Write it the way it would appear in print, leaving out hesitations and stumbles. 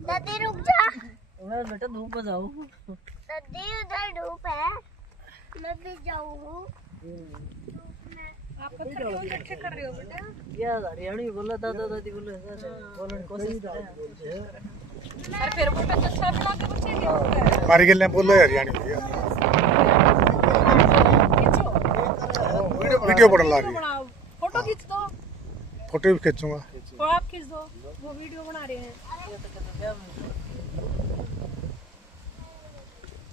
दादी रुक जा। मैं बेटा धूप में जाऊँ। दादी उधर धूप है, मैं भी जाऊँ। आप पत्थर क्यों इकट्ठे कर रहे हो बेटा? क्या हरियाणी बोला दादा दादी बोले बोलने की कोशिश कर रहे हैं। अरे फिर वो चश्मा लगा के बच्चे क्या होता है? हमारी गले बोलो हरियाणी भैया वीडियो बना ला रही है। फोटो खींच दो। फोटो भी खींचूंगा। तो आप खींच दो, वो वीडियो बना रहे हैं।